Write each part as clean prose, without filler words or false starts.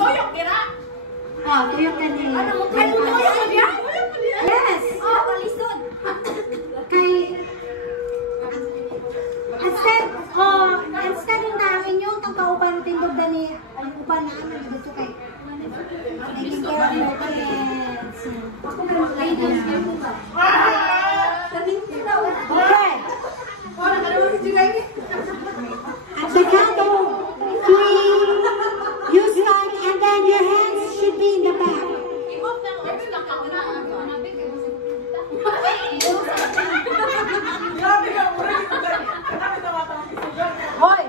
Tuyok, kira? Oh, tuyok ka niya. Ano mo? Tuyok ka niya? Yes! Oh, kalisod. Kay... Instead yung namin yung tagkauban tindog na ni... Ay, uban na namin. Dito kay... Taking care of your kids. Ako na lang kayo. Okay. At the count of 3, you start and then your hands should be in the back. Hoy!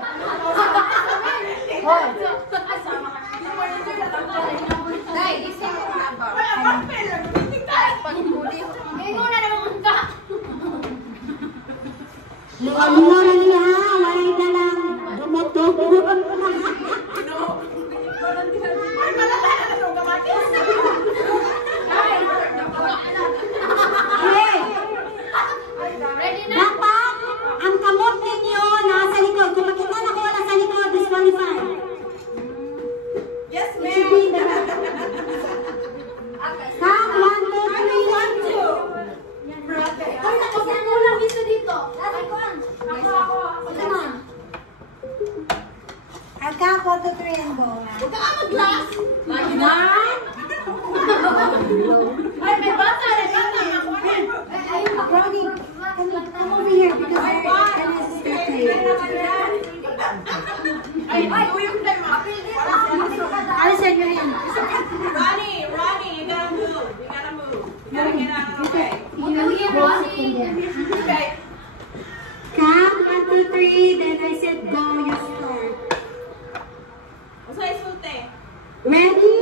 Hoy! Dai, isa ko na ba? Ngayon na naman ka. Ano na niya ha? Walay na lang. Dumatog. Okay. Dapat ang kamot ninyo nasa likod. Kung makita na ko wala sa likod, disqualify. Yes, Should be in the back. Count 1, 2, 3, 1, 2. Ay, nakasya mo lang dito dito. Ay, kuan. Ako. Come on. I'll count 1, 2, 3 and go. Huwag ka mag-glass. 1. Ay, may bata. May bata. Ronnie, come over here because Dennis is there. Ay, uyok na yung apil dito. Alison, your hand. Ronnie, you gotta move. You gotta move. You gotta get out of the way. Okay. Count 1, 2, 3, then I said go, you start. Usay sulte. Ready?